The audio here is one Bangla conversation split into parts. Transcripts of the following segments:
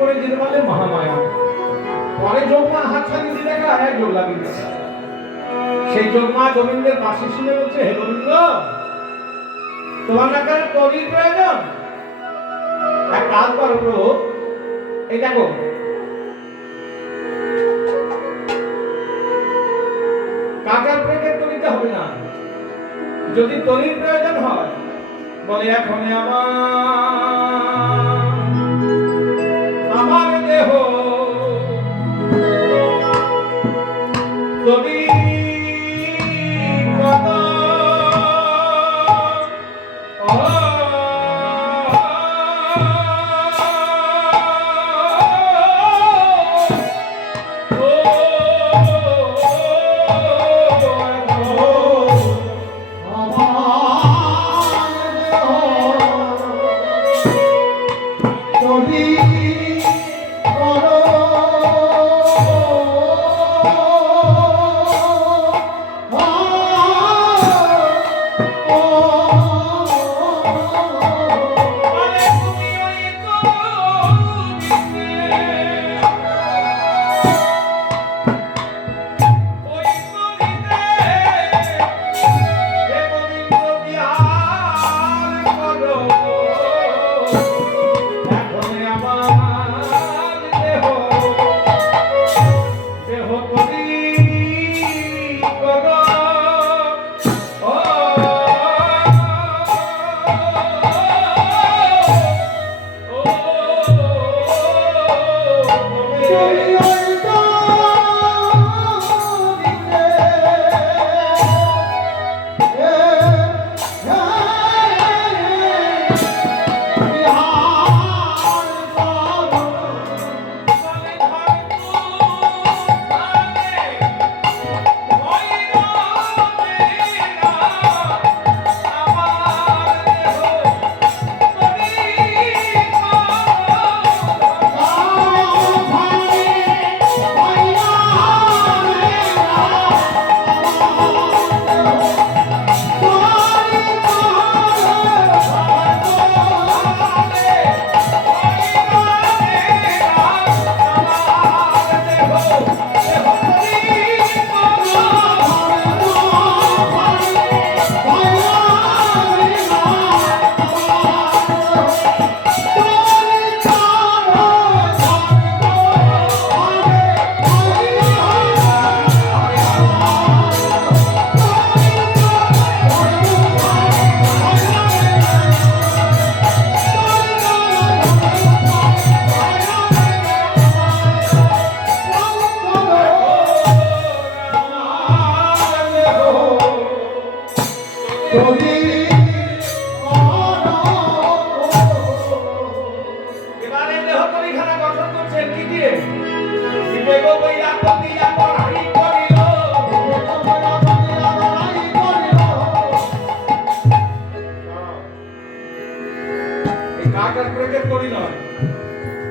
করে যেতে পারলে মহামায়া। পরে যোগমা হাত ছাড়িয়ে দিয়ে দেখা এক যোগ লাগিয়ে দিচ্ছে। সেই যোগমা গোবিন্দের পাশে শুনে বলছে, হে গোবিন্দ, তোমার না কারো তরির প্রয়োজন? এক কাজ করো প্রভু, এই দেখো কাকার প্রেকের তরিতে হবে না, যদি তরির প্রয়োজন হয় বলে এখন আমার দেহ তরি কাকার প্রেকের তরি নয়,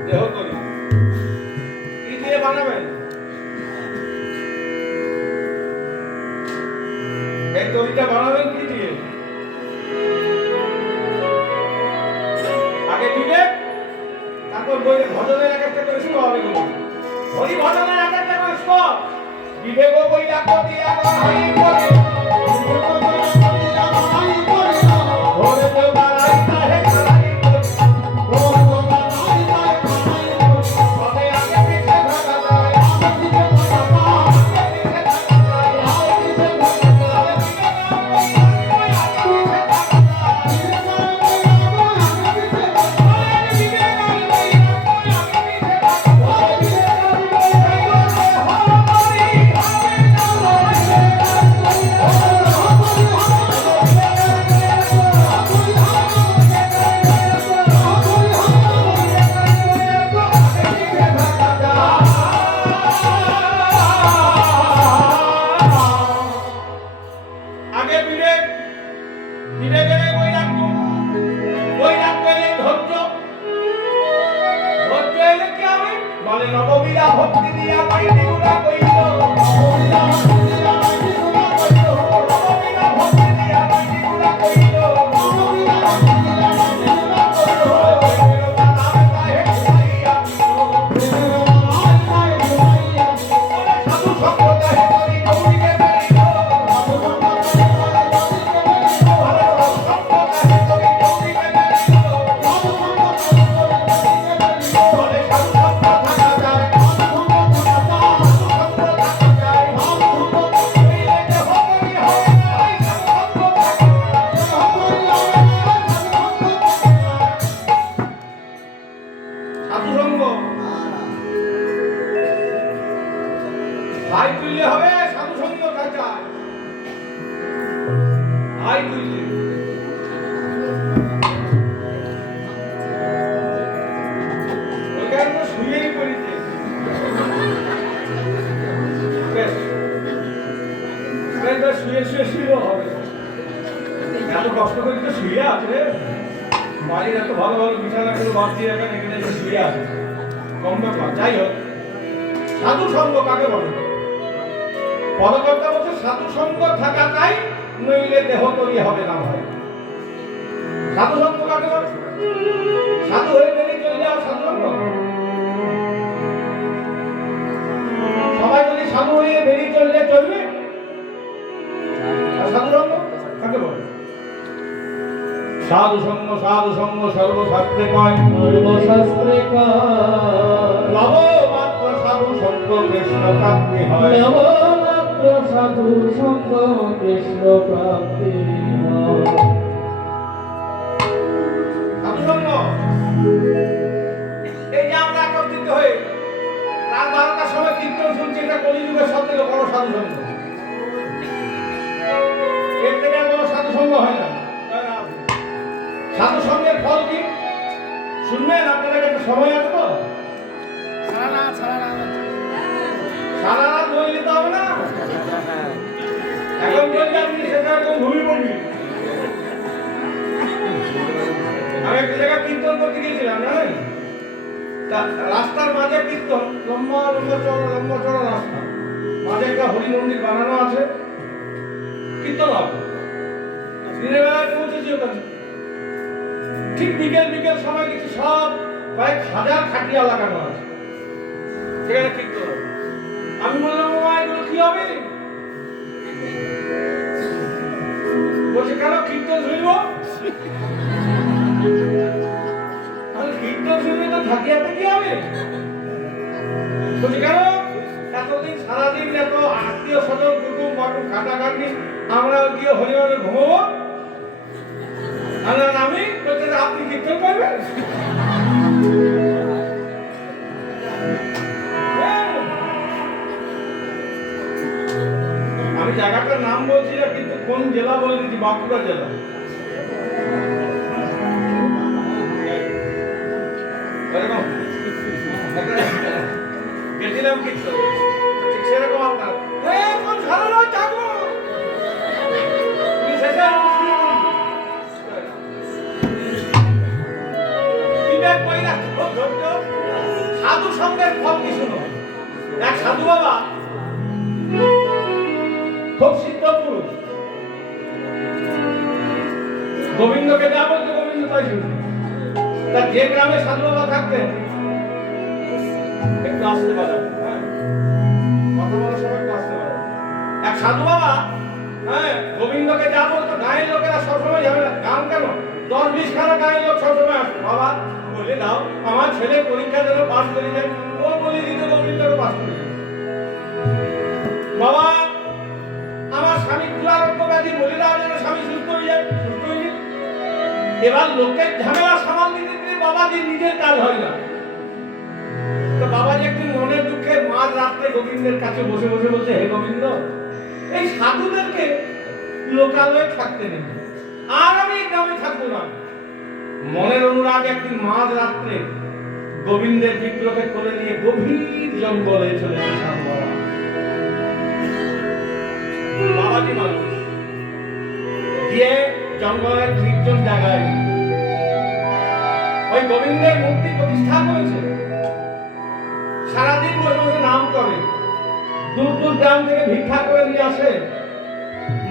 দেহ তরি। কি দিয়ে বানাবেন? এই তরিটা বানাবেন কি দিয়ে? আগে বিবেক, তারপর ভজনের এক একটা করে স্তব এগুলো। হরি ভজনের এক একটা করে স্তব। বিবেক বই ডাক দিয়া হরি করে নবমীরা ভক্তি দিয়া মাইনে উড়া কইল নবমীরা ভক্তি দিয়া মাইনে উড়া কইল নবমীরা ভক্তি দিয়া মাইনে উড়া কইল নবমীরা ভক্তি দিয়া মাইনে উড়া কইল নাম তাহে খাইয়া সাধু সঙ্গ হাই তুললে হবে, সাধু সঙ্গ চাচা হাই তুললে ওইখানে তো শুয়েই পড়িতে শুয়ে শুয়ে শুয়েও হবে, এত কষ্ট করে তো শুয়ে আছে বাড়ির এত ভালো ভালো বিছানা করে বাদ দিয়ে এখানে এখানে শুয়ে আছে কম ব্যাপার। যাই হোক, সাধু সঙ্গ কাকে বলে? পদকর্তা বলছে সাধু সঙ্গ থাকা চাই, নইলে দেহ তৈরি হবে না ভাই। সাধু সঙ্গ কাকে বলে? সাধু হয়ে বেরিয়ে চলে যাওয়া সাধু সঙ্গ? সবাই যদি সাধু হয়ে বেরিয়ে চললে চলবে? সাধু সঙ্গ কাকে বলে? সাধু সঙ্গ সর্বশাস্ত্রে কয়, সর্বশাস্ত্রে কয়, নবমাত্র সাধু সঙ্গ কৃষ্ণ প্রাপ্তি হয়। নবমাত্র সাধু সঙ্গ কৃষ্ণ প্রাপ্তি হয়। সাধু সঙ্গ এই যে আমরা একত্রিত হয়ে রাত 12টার সময় কীর্তন শুনছি, এটা কলিযুগের সব থেকে বড় সাধু সঙ্গ। এর থেকে বড় সাধু সঙ্গ হয় না। সাধু সঙ্গের ফল কি শুনবেন? আপনাদের একটা সময় আছে তো? সারা রাত বই নিতে হবে না, এখন বললে আপনি সেটা একদম ঘুমিয়ে পড়বি। আমি একটা জায়গায় কীর্তন করতে গিয়েছিলাম জানেন, তা রাস্তার মাঝে কীর্তন, লম্বা চড়া রাস্তা, মাঝে একটা হরি মন্দির বানানো আছে, কীর্তন হবে। দিনের বেলায় পৌঁছেছি ওখানে, ঠিক বিকেল সময় কিছু সব কয়েক হাজার খাটিয়া লাগানো আছে, সেখানে কীর্তন হবে। আমি বললাম ও এগুলো কি হবে? বলছে কেন কীর্তন শুনবো? কীর্তন শুনবে তো খাটিয়াতে কি হবে? বলছে কেন? এতদিন সারাদিন এত আত্মীয় স্বজন কুটুম বাটুম কাটাকাটি, আমরা গিয়ে হরিবারে ঘুমবো, আর আমি বলছে আপনি কীর্তন করবেন? আমি জায়গাটার নাম বলছি না, কিন্তু কোন জেলা বলে দিচ্ছি, বাঁকুড়া জেলা। গেছিলাম কীর্তন, ঠিক সেরকম আপনার সাধু সঙ্গের ফল কি শুনো? এক সাধু বাবা খুব সিদ্ধ পুরুষ, গোবিন্দকে যা বলতো গোবিন্দ তাই শুনতো। তা যে গ্রামে সাধু বাবা থাকতেন, একটু আসতে পারেন, হ্যাঁ কথা বলার সময় একটু আসতে পারেন। এক সাধু বাবা, হ্যাঁ, গোবিন্দকে যা বলতো, গাঁয়ের লোকেরা সবসময় যাবে না। গান কেন, 10-20 খানা গাঁয়ের লোক সবসময় আসতো, বাবা বলে দাও আমার ছেলে পরীক্ষা যেন পাস করে যায়। ও বলে দিত গোবিন্দকে পাস করে যায়। বাবা আমার স্বামী দুরারোগ্য ব্যাধি, বলে দাও যেন স্বামী সুস্থ হয়ে যায়, সুস্থ হয়ে যায়। এবার লোকের ঝামেলা সামাল দিতে দিতে বাবাজির নিজের কাজ হয় না। তো বাবাজি একদিন মনের দুঃখে মাঝ রাত্রে গোবিন্দের কাছে বসে বসে বলছে, হে গোবিন্দ, এই সাধুদেরকে লোকালয়ে থাকতে নেই, আর আমি এই গ্রামে থাকবো না। মনের অনুরাগ একদিন মাঝ রাত্রে গোবিন্দের বিগ্রহকে করে নিয়ে গভীর জঙ্গলে চলে গেছে সাধু বাবা। বাবাজি মানুষ গিয়ে জঙ্গলের নির্জন জায়গায় ওই গোবিন্দের মূর্তি প্রতিষ্ঠা করেছে। সারাদিন বসে বসে নাম করে, দূর দূর গ্রাম থেকে ভিক্ষা করে নিয়ে আসে।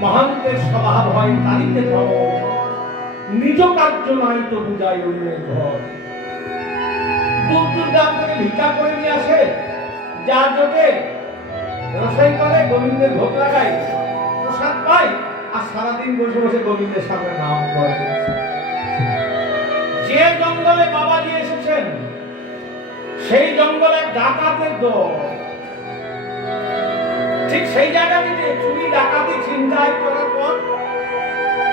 মহান্তের স্বভাব হয় তারিতে ধর, নিজ কার্য নাই তো বুঝাই অন্যের ঘর। দূর দূর গ্রাম থেকে ভিক্ষা করে নিয়ে আসে, যা জোটে রসাই করে, গোবিন্দের ভোগ লাগায়, প্রসাদ পায়, আর সারাদিন বসে বসে গোবিন্দের সামনে নাম করে। যে জঙ্গলে বাবাজি এসেছেন, সেই জঙ্গলে ডাকাতের দল, ঠিক সেই জায়গাটিতে চুরি ডাকাতি ছিনতাই করার পর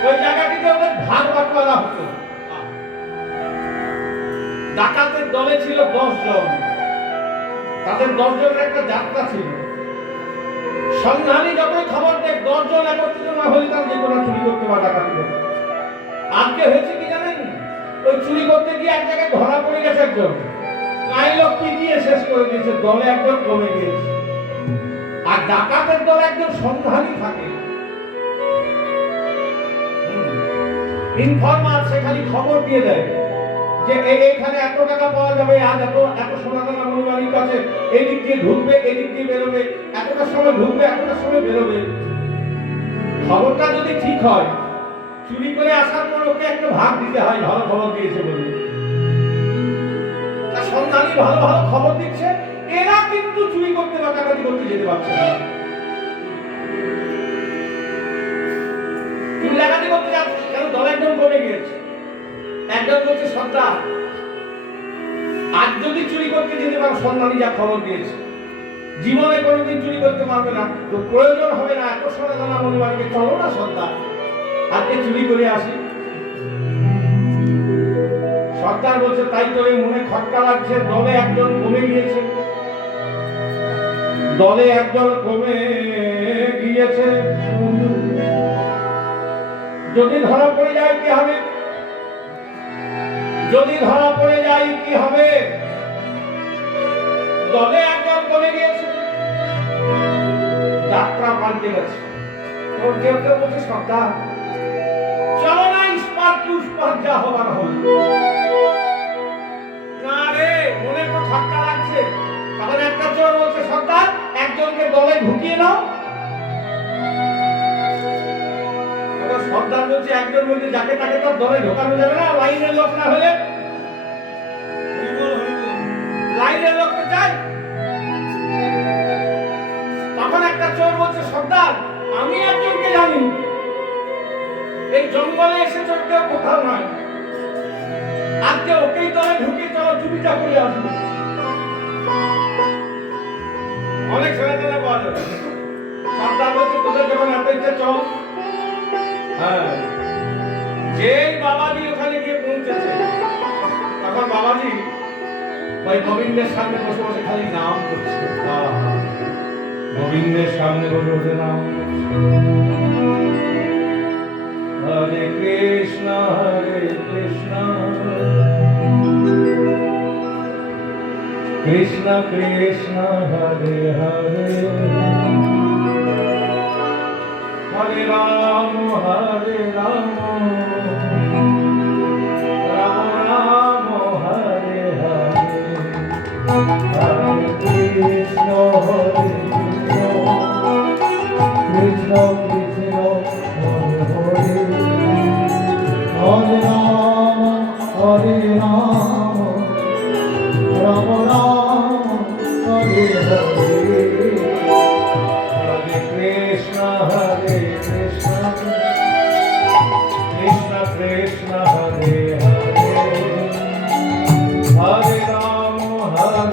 ওই জায়গাটিতে ওদের ভাগ বাটোয়ারা হতো। ডাকাতের দলে ছিল 10 জন। তাদের 10 জনের একটা যাত্রা ছিল। সন্ধানী যতই খবর দেখ 10 জন একত্রিত না হলে তার যে কোনো চুরি করতে বা ডাকাতি করতে। আজকে হয়েছে কি জানেন, ওই চুরি করতে গিয়ে এক জায়গায় ধরা পড়ে গেছে একজন, লোক পিটিয়ে শেষ করে দিয়েছে, দলে একজন কমে গিয়েছে। আর ডাকাতের দলে একজন সন্ধানী থাকে, ইনফরমার, সে খালি খবর দিয়ে দেয় যে এইখানে এত টাকা পাওয়া যাবে, আজ এত সোনা দানা মণিমাণিক আছে, এই দিক দিয়ে ঢুকবে, এই দিক দিয়ে বেরোবে, এতটার সময় ঢুকবে, এতটার সময় বেরোবে। খবরটা যদি ঠিক হয়, চুরি করে আসার পর ওকে একটা ভাগ দিতে হয়, ভালো খবর দিয়েছে বলে। সন্ধানী ভালো ভালো খবর দিচ্ছে, এরা কিন্তু চুরি করতে বা ডাকাতি করতে যেতে পারছে না। চুরি ডাকাতি করতে যাচ্ছে কেন, দল একজন কমে গিয়েছে। একজন বলছে সর্দার, আজ যদি চুরি করতে যেতে পারো, সন্ধানী যা খবর দিয়েছে জীবনে কোনোদিন চুরি করতে পারবে না, তো প্রয়োজন হবে না এত সোনা দানা মণিমাণিকে, চলো না সর্দার আজকে চুরি করে আসি। সর্দার বলছে তাই তোর মনে খটকা লাগছে, দলে একজন কমে গিয়েছে, দলে একজন কমে গিয়েছে, যদি ধরা পড়ে যায় কি হবে, যদি ধরা পড়ে যায় কি হবে, দলে একজন কমে গিয়েছে, যাত্রা পাল্টে গেছে। তোর কেউ কেউ বলছে সর্দার চলো না, ইস্পাত কি উস্পাত, যা হবার হল। না রে, মনে তো ঠাট্টা লাগছে। তখন একটা চোর বলছে সর্দার একজনকে দলে ঢুকিয়ে নাও। সর্দার বলছে একজন বলছে যাকে তাকে তো দলে ঢোকানো যাবে না, লাইনের লোক না হলে, লাইনের লোক তো চাই। তখন একটা চোর বলছে সর্দার আমি একজনকে জানি, এই জঙ্গলে এসে চোর কেউ কোথাও নয়, আজকে ওকেই দলে ঢুকিয়ে চলো চুরিটা করে আসবো। অনেক ছেলেমেয়েরা পাওয়া যাবে। সর্দার বলছে তোদের যখন এত ইচ্ছে চল। হ্যাঁ, যেই বাবাজি ওখানে গিয়ে পৌঁছেছে, তখন বাবাজি ওই গোবিন্দের সামনে বসে বসে খালি নাম করছে, গোবিন্দের সামনে বসে বসে নাম করছে, হরে কৃষ্ণ কৃষ্ণ কৃষ্ণ হরে হরে, হরে রাম রাম রাম হরে হরে, হরে কৃষ্ণ কৃষ্ণ কৃষ্ণ হরে হরে, হরে রাম রাম রাম হরে হরে, হরে কৃষ্ণ কৃষ্ণ কৃষ্ণ হরে হরে, হরে রাম রাম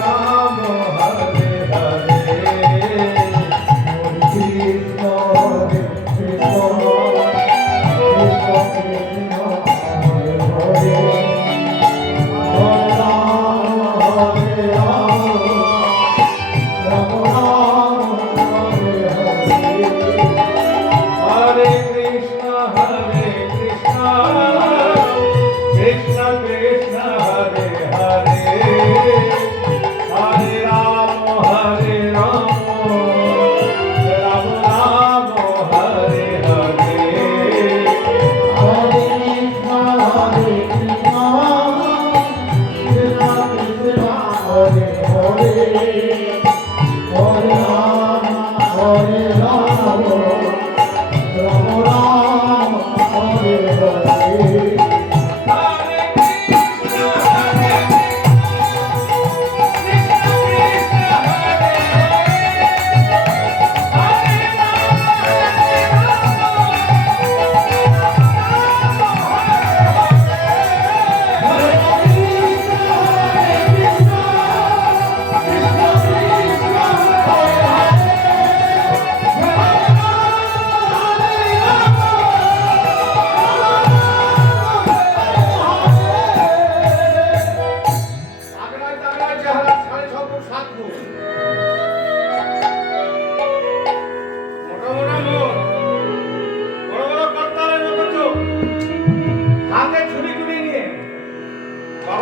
রাম হরে হরে, হরে কৃষ্ণ কৃষ্ণ কৃষ্ণ হরে হরে, হরে রাম রাম রাম হরে হরে, হরে কৃষ্ণ কৃষ্ণ কৃষ্ণ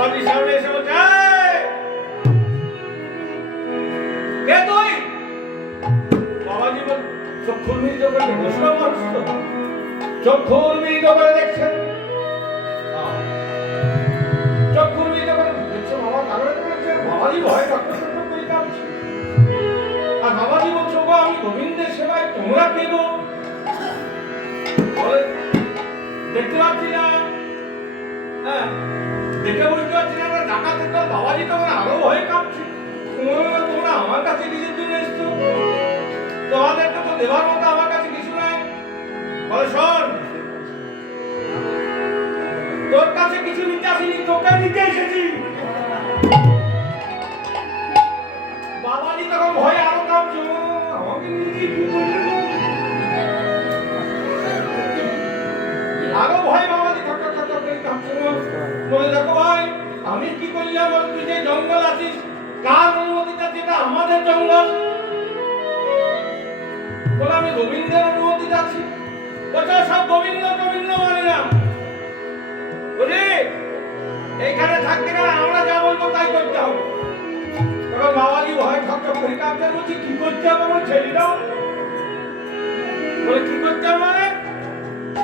বাবাজি সামনে এসে বলছে, "এই, কে তুই?" বাবাজি চক্ষু মিলিত করে ঘোষণা করছিল, চক্ষু মিলিত করে দেখছেন, চক্ষু মিলিত করে দেখছে বাবা কারণে দেখছে বাবাজি ভয় ডক্টর করে কাঁদছে। আর বাবাজি বলছে, "ওগো, আমি গোবিন্দের সেবায়, তোমরা কে গো?" বলে, "দেখতে পাচ্ছি না, হ্যাঁ দেখে বুঝতে পারছি না, আমরা ডাকাতের দল।" বাবাজি তখন আরো ভয়ে কাঁপছে, তোমরা আমার কাছে নিজের জন্য এসছো, তোমাদেরকে তো দেবার মতো আমার কাছে কিছু নাই। বলে, "শোন, তোর কাছে কিছু নিতে আসিনি, তোকে নিতে এসেছি।" বাবাজি তখন ভয়ে আরো কাঁপছে, আমাকে নিয়ে কি করবে? আরো ভয় বাবাজি ঠক ঠক ঠক করে কাঁপছে। বলে, "দেখো ভাই, আমি কি করলাম? বল, তুই যে জঙ্গল আছিস, কার অনুমতিটা? যেটা আমাদের জঙ্গল। বলে, "আমি গোবিন্দের অনুমতিতে আছি।" বলছে, "সব গোবিন্দ গোবিন্দ মানে না, বুঝলি, এইখানে থাকতে গেলে আমরা যা বলবো তাই করতে হবে।" তখন বাবাজি ভয় ঠক ঠক করে কাঁপছে, বলছি, "কি করতে হবে আমার ছেলে দাও?" বলে, "কি করতে হবে মানে?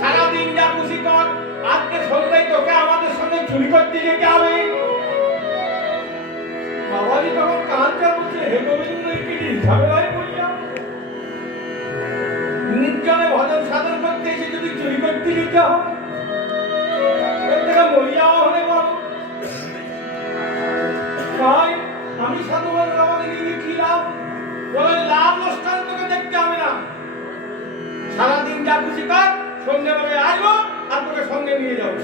সারাদিন যা খুশি কর, আজকে সন্ধ্যায় তোকে আমাদের সঙ্গে চুরি করতে যেতে হবে।" বাবাজি তখন কাঁদছে, বলছে, "হে গোবিন্দ, কি ঝামেলায় পড়লাম? নির্জনে ভজন সাধন করতে এসে যদি চুরি করতে যেতে হয়, এর থেকে মরে যাওয়া হলে বলো। ভাই, আমি সাধু মানুষ, আমাকে নিয়ে কি লাভ?" বলে, "লাভ লোকসান তোকে দেখতে হবে না, সারাদিন যা খুশি কর, সন্ধ্যাবেলায় আসবো আর তোকে সঙ্গে নিয়ে যাবো।"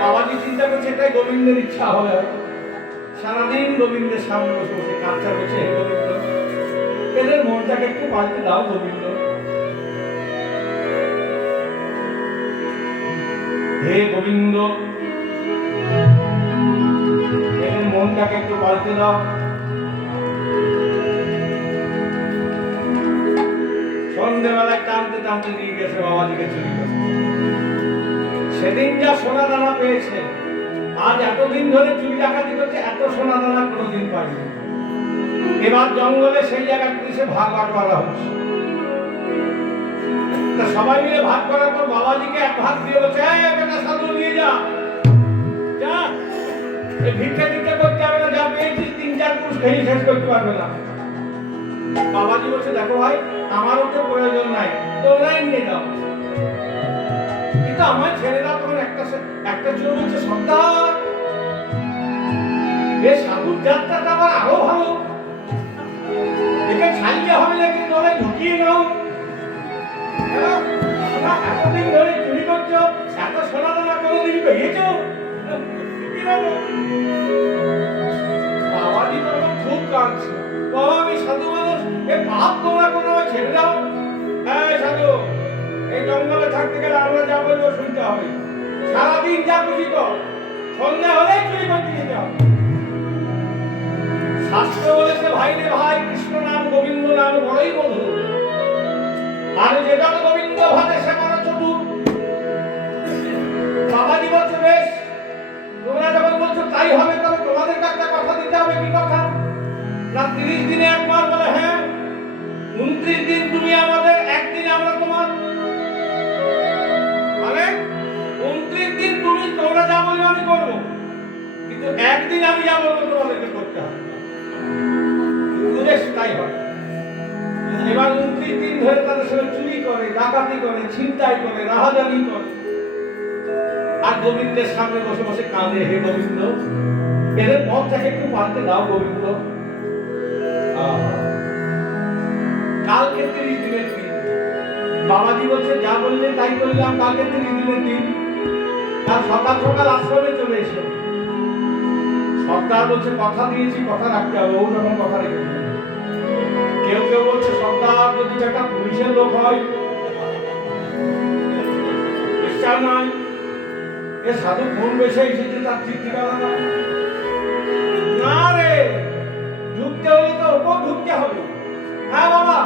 বাবাজি চিন্তা করছে এটাই গোবিন্দের ইচ্ছা হবে। সারাদিন গোবিন্দের সামনে বসে বসে কাঁচা বসে, "হে গোবিন্দ, এদের মনটাকে একটু পাল্টে দাও গোবিন্দ, হে গোবিন্দ, এদের মনটাকে একটু পাল্টে দাও।" সন্ধ্যেবেলায় টানতে টানতে নিয়ে গেছে বাবাজিকে চুরি করতে। সেদিন যা সোনা দানা পেয়েছে, আজ এতদিন ধরে চুরি ডাকাতি করছে, এত সোনা দানা কোনোদিন পায়নি। এবার জঙ্গলে সেই জায়গাটিতে সে ভাগ করা হচ্ছে। তা সবাই মিলে ভাগ করার পর বাবাজিকে এক ভাগ দিয়ে বলছে, "এই বেটা সাধু, নিয়ে যা, যা, এই ভিক্ষা টিক্ষা করতে হবে না, যা পেয়েছিস 3-4 পুরুষ খেয়ে শেষ করতে পারবে না।" বাবাজি বলছে, "দেখো ভাই, আমারও তো প্রয়োজন নাই, তোমরাই নিয়ে যাও।" কিন্তু আমার ছেলেরা তখন একটা চোর বলছে, "সর্দার, এ সাধুর যাত্রাটা আবার আরো ভালো, একে ছাড়িয়ে হবে না, কিন্তু ওরা ঢুকিয়ে নাও। এতদিন ধরে চুরি করছো, এত সোনা দানা কোনোদিন পেয়েছো?" বাবাজি তখন খুব কাঁদছে, "বাবা, আমি সাধু মানুষ, এ পাপ তোমরা কোনো ছেড়ে দাও। হ্যাঁ সাধু, এই জঙ্গলে থাকতে গেলে আমরা যা বলবো শুনতে হবে, সারাদিন যা খুশি কর, সন্ধ্যা হলে চুরি করতে যেতে হবে। শাস্ত্র বলেছে, ভাই রে ভাই, কৃষ্ণ নাম গোবিন্দ নাম বড়ই মধুর, আর যেটা গোবিন্দ ভাতে সে বড় চতুর।" বাবাজি বলছে, "বেশ, তোমরা যখন বলছো তাই হবে, তবে তোমাদেরকে একটা কথা দিতে হবে।" কি কথা? না 30 দিনে একবার। বলে, "হ্যাঁ, 29 দিন তুমি আমাদের, একদিন আমরা তোমার। মানে 29 দিন তুমি, তোমরা যা বলবে আমি করবো, কিন্তু একদিন আমি যা বলবো তোমাদেরকে করতে হবে।" বেশ, তাই হয়। এবার 29 দিন ধরে তাদের সঙ্গে চুরি করে, ডাকাতি করে, ছিনতাই করে, রাহাজানি করে, আর গোবিন্দের সামনে বসে বসে কাঁদে, "হে গোবিন্দ, এদের পথটাকে একটু পাল্টে দাও গোবিন্দ।" কালকে 30 দিনের দিন। বাবাজি বলছে, "যা বললে তাই করলাম, কালকে 30 দিনের দিন। আর সকাল সকাল আশ্রমে চলে এসো।" সর্দার বলছে, "কথা দিয়েছি, কথা রাখতে হবে।" ও যখন কথা রেখেছে। কেউ কেউ বলছে, "সর্দার যদি একটা পুলিশের লোক হয়, বিশ্বাস নয়, এ সাধু কোন বেশে এসেছে তার ঠিক ঠিকানা নাই। না রে, ঢুকতে হলে তো ওপর ঢুকতে হবে। হ্যাঁ বাবা,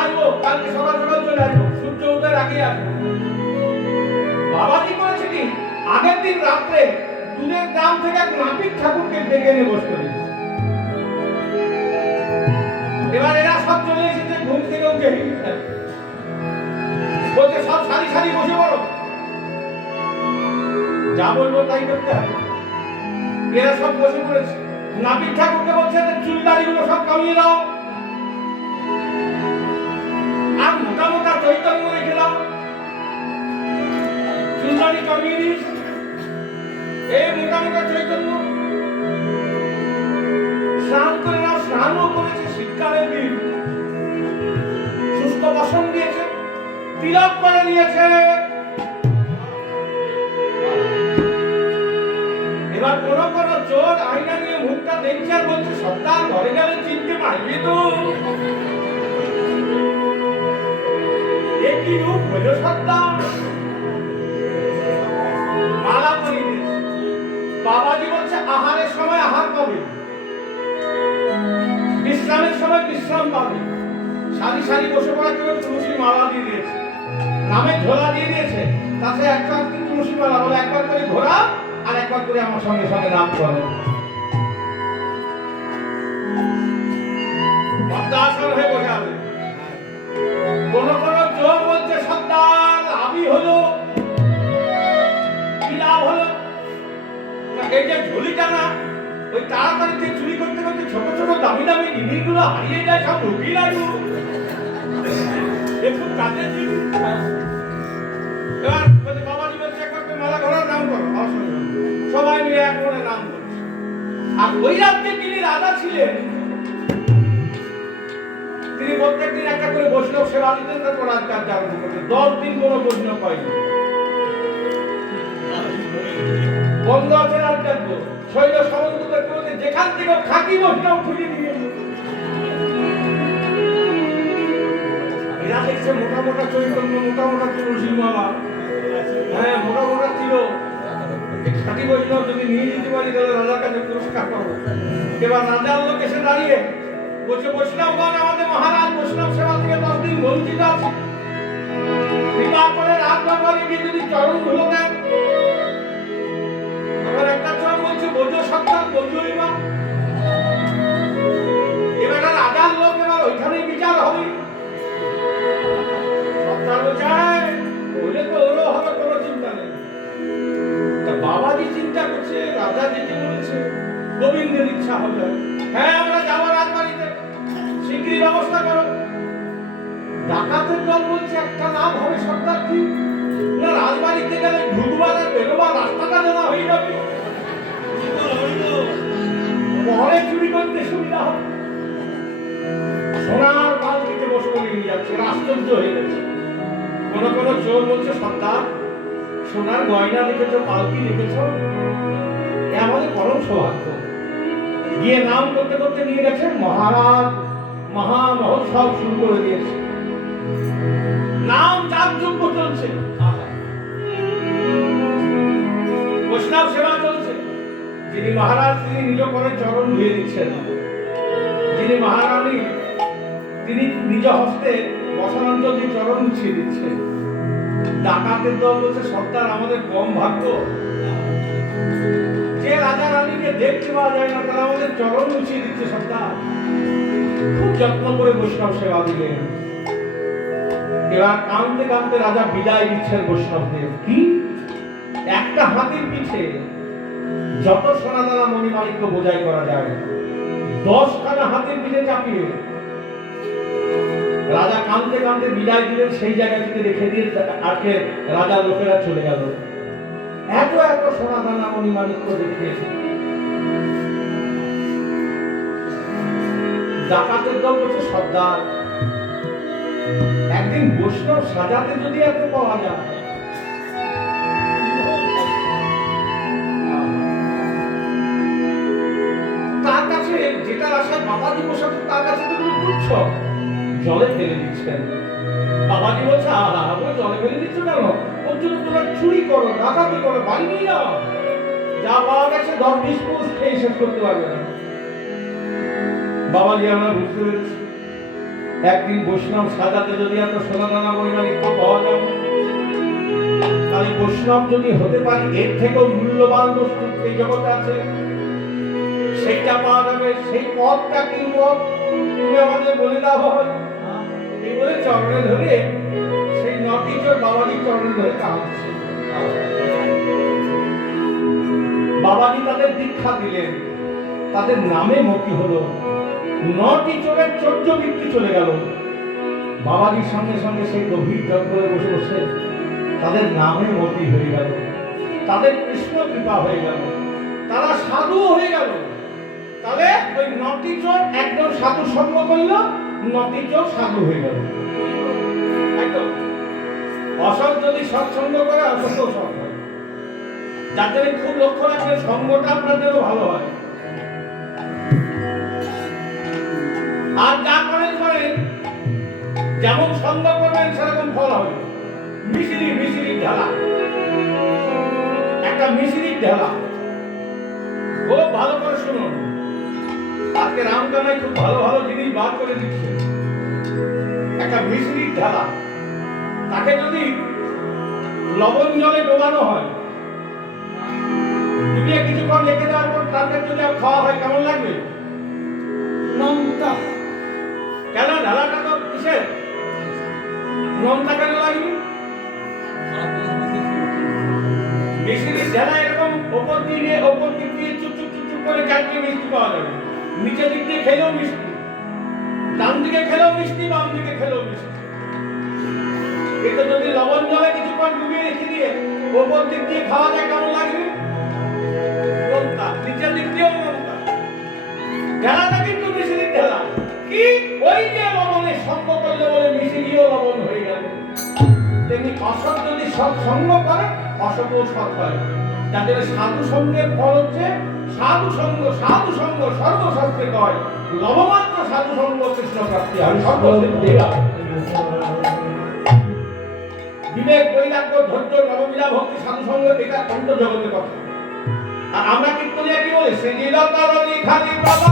আসবো, কালকে সকাল সকাল চলে আসবো, সূর্য উদয়ের আগে আসবো।" বাবা কি করেছে কি, আগের দিন রাত্রে দূরের গ্রাম থেকে এক নাপিত ঠাকুরকে ডেকে এনে বসতে দিয়েছে। এবার এরা সব চলে এসেছে ঘুম থেকে উঠে, বলছে সব সারি সারি বসে পড়ো, যা বলবো তাই করতে হবে। এরা সব বসে পড়েছে। নাপিত ঠাকুরকে বলছে চুল দাড়িগুলো সব কামিয়ে দাও, আর মোটা মোটা চৈতন্য রেখে দাও। চুল দাড়ি কামিয়ে দিস, এই মোটা মোটা চৈতন্য স্নান করে না, স্নানও করেছে শীতকালের দিন, শুষ্ক বসন দিয়েছে, তিলক করে নিয়েছে। এবার কোন কোন চোর আয়না নিয়ে মুখটা দেখছে আর বলছে সর্দার ঘরে গেলে চিনতে পারবি তো, একই রূপ হইল সর্দার। মালা পরিয়ে দিয়েছে। বাবাজি বলছে আহারের সময় আহার পাবে, বিশ্রামের সময় বিশ্রাম পাবে। সারি সারি বসে পড়া করে তুলসী মালা দিয়ে দিয়েছে, নামে ঝোলা দিয়ে দিয়েছে, তাতে একটা তুলসী মালা বলে একবার করে ঘোরা আর একবার করে আমার সঙ্গে সঙ্গে নাম করো। পদ্মাসন হয়ে বসে আছে। কোন কোন চোর বলছে সর্দার লাভই হলো, কি লাভ হলো? এই যে ঝুলিটা না, ওই তাড়াতাড়িতে চুরি করতে করতে ছোট ছোট দামি দামি জিনিসগুলো হারিয়ে যায়, সব রুটি লাগু একটু কাজের জিনিস। এবার বলছে বাবাজি বলছে একবার করে মালা ঘোরার নাম করো, সবাই মিলে এক মনে নাম করছে। আর ওই রাজ্যে যিনি রাজা ছিলেন তিনি প্রত্যেকদিন একটা করে বৈষ্ণব সেবা দিতেন, তারপর রাজকার্য আরম্ভ করতেন। 10 দিন কোনো বৈষ্ণব হয়নি, বন্ধ আছে রাজকার্য। শৈল সমন্তদের করতে যেখান থেকে খাঁটি বৈষ্ণব খুঁজে নিয়ে এরা দেখছে মোটা মোটা চৈতন্য, মোটা মোটা তুলসী মালা, হ্যাঁ মোটা মোটা ছিল। খাঁটি বৈষ্ণব যদি নিয়ে যেতে পারি তাহলে রাজার কাছে পুরস্কার পাবো। এবার রাজার লোক এসে দাঁড়িয়ে বলছে বৈষ্ণবগণ আমাদের মহারাজ বৈষ্ণব সেবা থেকে 10 দিন বঞ্চিত আছে, কৃপা করে রাজদরবারে গিয়ে যদি চরণ ধুলো দেন। এবার একটা চরণ বলছে বোঝো সন্তান বোঝোই বা, এবার রাজার লোক, এবার ওইখানেই বিচার হবে। সন্তান বলছে বলে তো ওরও হবে, কোনো চিন্তা নেই। বাবাজি চিন্তা করছে, রাজা যেতে বলেছে, গোবিন্দের ইচ্ছা হলে হ্যাঁ আমরা যাবো রাজবাড়িতে, শীঘ্রই ব্যবস্থা করো। ডাকাতের দল বলছে একটা নাম হবে সর্দার, কি না রাজবাড়িতে গেলে ঢুকবার আর বেরোবার রাস্তাটা জানা হয়ে যাবে, পরে চুরি করতে সুবিধা হবে। সোনার পালকিতে বসে নিয়ে যাচ্ছে, আশ্চর্য হয়ে গেছে। কোন কোন চোর বলছে সর্দার সোনার গয়না রেখেছো, পালকি রেখেছো, এ আমাদের পরম সৌভাগ্য। গিয়ে নাম করতে করতে নিয়ে গেছে, মহারাজ মহা মহোৎসব শুরু করে দিয়েছে, নাম যাগযজ্ঞ চলছে, বৈষ্ণব সেবা চলছে। যিনি মহারাজ তিনি নিজ করে চরণ ধুয়ে দিচ্ছেন, যিনি মহারানী তিনি নিজ হস্তে বসনান্ত দিয়ে চরণ মুছিয়ে দিচ্ছেন। ডাকাতের দল বলছে সর্দার আমাদের কম ভাগ্য, যে রাজা রানীকে দেখতে পাওয়া যায় না তারা আমাদের চরণ মুছিয়ে দিচ্ছে সর্দার। খুব যত্ন করে বৈষ্ণব সেবা দিলেন। এবার কাঁদতে কাঁদতে রাজা বিদায় দিচ্ছেন বৈষ্ণবদের। কি একটা হাতির পিছে যত সোনাদানা মণিমাণিক্য বোঝাই করা যায় 10খানা হাতির পিছে চাপিয়ে রাজা কাঁদতে কাঁদতে বিদায় দিলেন। সেই জায়গা থেকে রেখে দিয়ে আজকে রাজার লোকেরা চলে গেল। এত এত সোনাদানা মণিমাণিক্য দেখে ডাকাতের দল বলছে সর্দার একদিন বৈষ্ণব সাজাতে যদি এত পাওয়া যায়, তার কাছে যেটা আশায় বাবাজি বসে তার কাছে তো তুচ্ছ, জলে ফেলে দিচ্ছেন। বাবাজি বলছে জলে ফেলে দিচ্ছ কেন? ওর জন্য তোমরা চুরি করো, ডাকাতি করো, বাড়ি নিয়ে যাও, যা পাওয়া গেছে 10-20 পুরুষ খেয়ে শেষ করতে পারবে না। বাবাজি আমরা বুঝতে পেরেছি একদিন বৈষ্ণব সাজাতে যদি এত সোনাদানা মণিমাণিক্য পাওয়া যায় তাহলে বৈষ্ণব যদি হতে পারি, এর থেকেও মূল্যবান বস্তু এই জগতে আছে, সেইটা পাওয়া যাবে। সেই পথটা কি পথ তুমি আমাদের বলে দাও হয়। এই বলে চরণে ধরে সেই নটি চোর বাবাজির চরণে ধরে কাঁদছে। বাবাজি তাদের দীক্ষা দিলেন, তাদের নামে মতি হলো। নটি চোরের চর্যবৃত্তি চলে গেল। বাবাজির সঙ্গে সঙ্গে সেই গভীর জঙ্গলে বসে বসে তাদের নামে মতি হয়ে গেল, তাদের কৃষ্ণ কৃপা হয়ে গেল, তারা সাধু হয়ে গেল। তাহলে ওই নটি চোর একজন সাধু সঙ্গ করলো, নটি চোর সাধু হয়ে গেল। একদম অসৎ যদি সৎসঙ্গ করে, অসৎ সৎ হয়। যাদের খুব লক্ষ্য রাখবেন সঙ্গটা আপনাদেরও ভালো হয়। আর যা করেন করেন, যেমন সঙ্গ করবেন সেরকম ফল হবে। মিশিরির ঢালা, একটা মিশিরির ঢালা। খুব ভালো করে শুনুন, আজকে রামকানাই খুব ভালো ভালো জিনিস বার করে দিচ্ছে। একটা মিশিরির ঢালা, তাকে যদি লবণ জলে ডোবানো হয়, ডুবিয়ে কিছুক্ষণ রেখে দেওয়ার পর তাদের যদি খাওয়া হয় কেমন লাগবে? নোনতা। কেন ঢালাটা তো কিসের? নোনতা কেন লাগবে? মিশিরির ঢালা এরকম ওপর দিক দিয়ে চুপ করে চারটে মিষ্টি পাওয়া যাবে। নিচের দিক দিয়ে খেলেও মিষ্টি, ডান দিকে খেলেও মিষ্টি, বাম দিকে খেলেও মিষ্টি। কিন্তু যদি লবণ জলে কিছুক্ষণ ডুবিয়ে রেখে দিয়ে ওপর দিক দিয়ে খাওয়া যায় কেমন লাগবে? নোনতা। নিচের দিক দিয়েও নোনতা। ঢেলাটা কিন্তু মিশিরির ঢেলা। কি ওই যে লবণের সঙ্গ করলে বলে মিশিরিও লবণ হয়ে গেল। তেমনি অসৎ যদি সৎসঙ্গ করে, অসৎও সৎ হয়। যাদের সাধু সঙ্গের ফল হচ্ছে সাধু সঙ্গ সর্বশাস্ত্রে কয় লবমাত্র সাধু সঙ্গ কৃষ্ণ প্রাপ্তি হয়। বিবেক, বৈরাগ্য, ধৈর্য, নববিধা ভক্তি, সাধু সঙ্গ, এটা অন্ত জগতের কথা। আর আমরা কীর্তনিয়া কি বলি? সে নীলতরণী খালি বাবা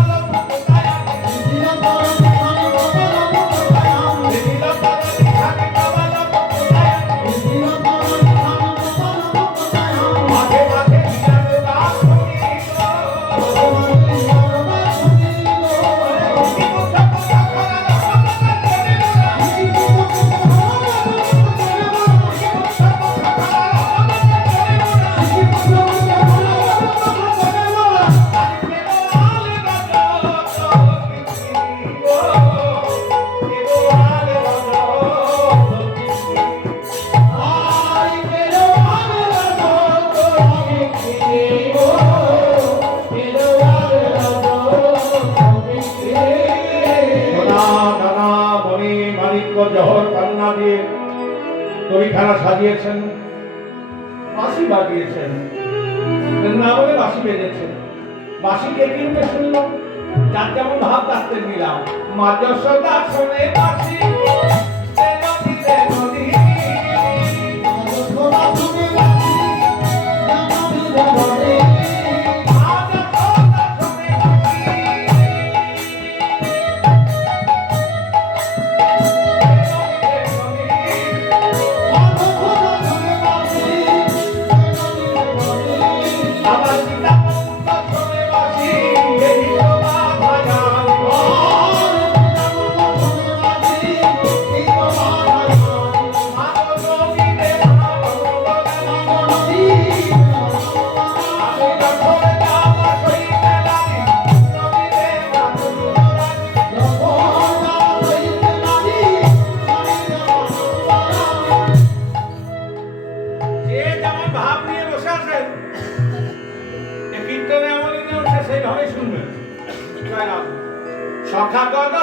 জহর কান্না দিয়ে তরিখানা সাজিয়েছেন, বাঁশি বাজিয়েছেন, বৃন্দাবনে বাঁশি বেজেছেন। বাঁশি কে কি রূপে শুনল? যার যেমন ভাব তার মিলাম। মা যশোদা শোনে বাঁশি, সেইভাবে শুনবেন। সখা গণ